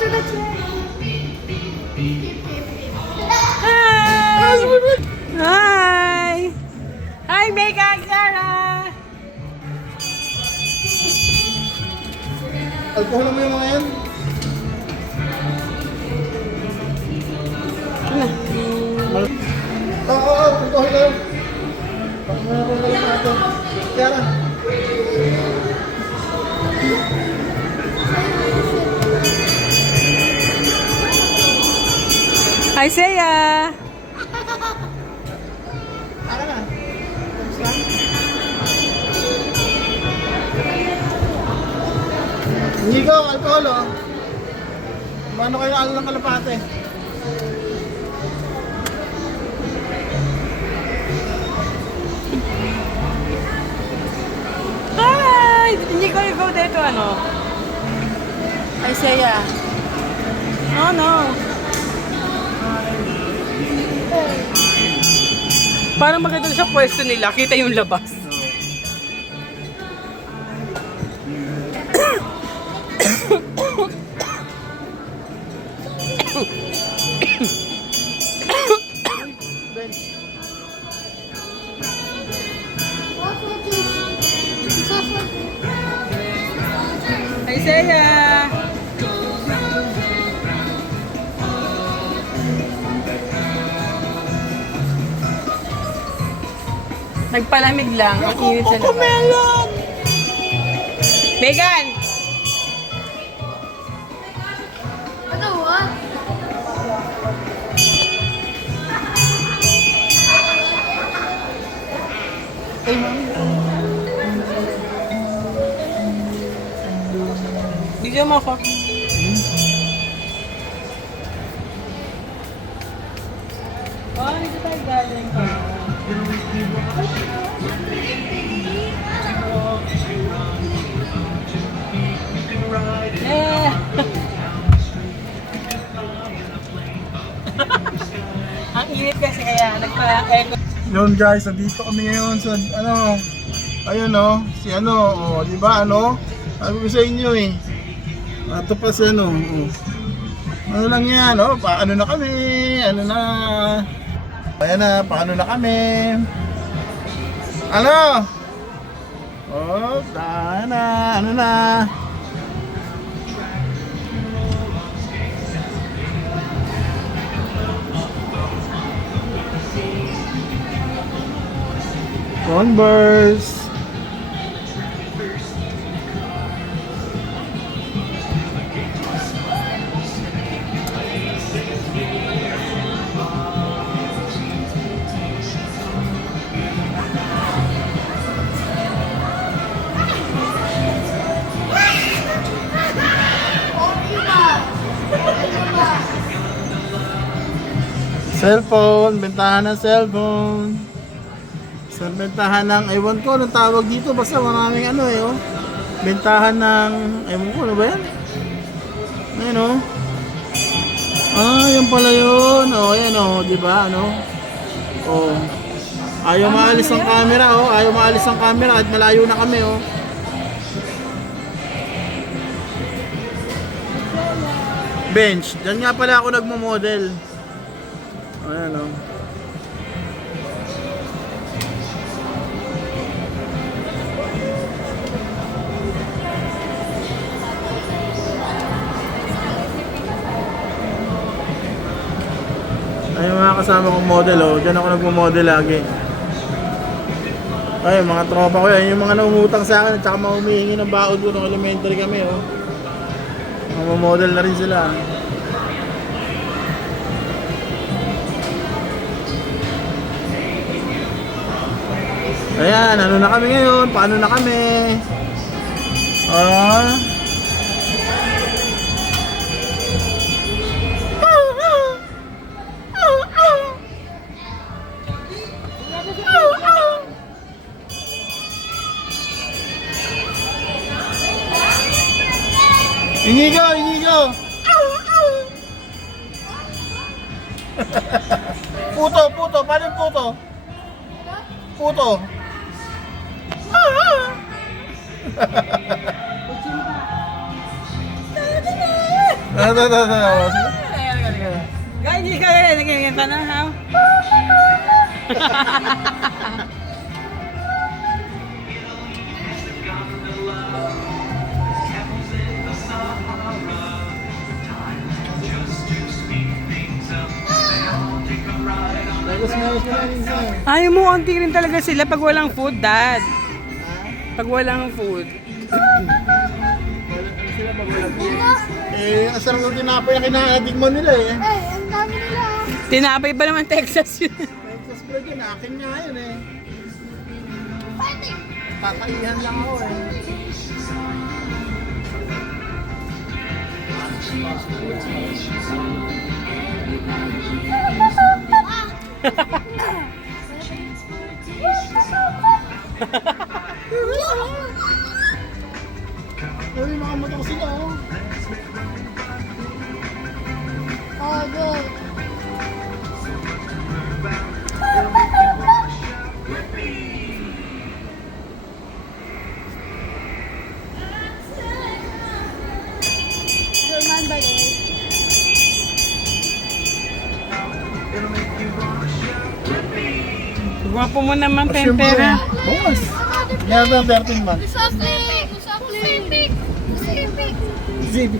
to the chair. Hi! Hi! Hi, Megan, Sarah! Alcohol mo yung mga yan? Oo, alcohol kayo. Pag-meron lang natin. Kaya na. Hi, Saya! Tara na. Kamusta? Hindi ko, alcohol oh. Paano kayo alam ng kalapate? Hi! Hindi ko go dito, ano? Hi, Saya! No, no! Parang maganda sa pwesto nila, kita yung labas. Hi, Saya! Nagpalamig lang. Ang init sa labas. Melon! Megan! Ano ba? Ay, mami. Bigyan mo ako. Oh, dito tayo galing. Yeah! Ang init kasi kaya nagpa-echo. Yun guys, nandito kami ngayon sa ano, ayun oh, si ano, oh, di ba ano? Sabi ko sa inyo eh. Ito pa si ano, oh. Ano lang yan, oh, paano na kami, ano na. Ayan na, paano na kami. Ano? Oh, na, ano na. Converse. Cellphone, bentahan ng cellphone. Sa bentahan ng, ewan ko anong tawag dito, basta maraming ano eh oh. Bentahan ng, ewan ko ano ba yan? Ayun oh. Ah, yan pala yun. Oh, ayan oh, di ba ano? Oh. Ayaw maalis ang camera oh, ayaw maalis ang camera at malayo na kami oh. Bench, dyan nga pala ako nagmo-model. Ayan o. Ayun mga kasama kong model o. Diyan ako nagmo-model lagi. Ayun mga tropa ko yan. Yung mga naumutang sa akin at saka mga humihingi ng baod ko nung elementary kami o. Mamamodel na rin sila. Ayan, ano na kami ngayon? Paano na kami? Ah. Inigo, inigo. Puto, puto, paano yung puto? Puto. Sige. Guys, hindi ka nagkikita na, ha? Tapos meron ka na minsan. Ayaw mo, onti rin talaga sila pag walang food, Dad. Pag walang food. Sila pag wala po. Ang sarap ng tinapay na kinakadigman nila eh. Eh, ang dami nila. Tinapay pa naman Texas yun. Texas bread yun, akin nga yun eh. Fighting. Tataihan lang ako eh. Uy, makamotor sila oh. Oh, good. Your man, by the way. Gwapo mo naman, Siyempre, Tempera. boss. Meron ng 13 months. Soft pig. Soft pig. Soft pig. Zibi.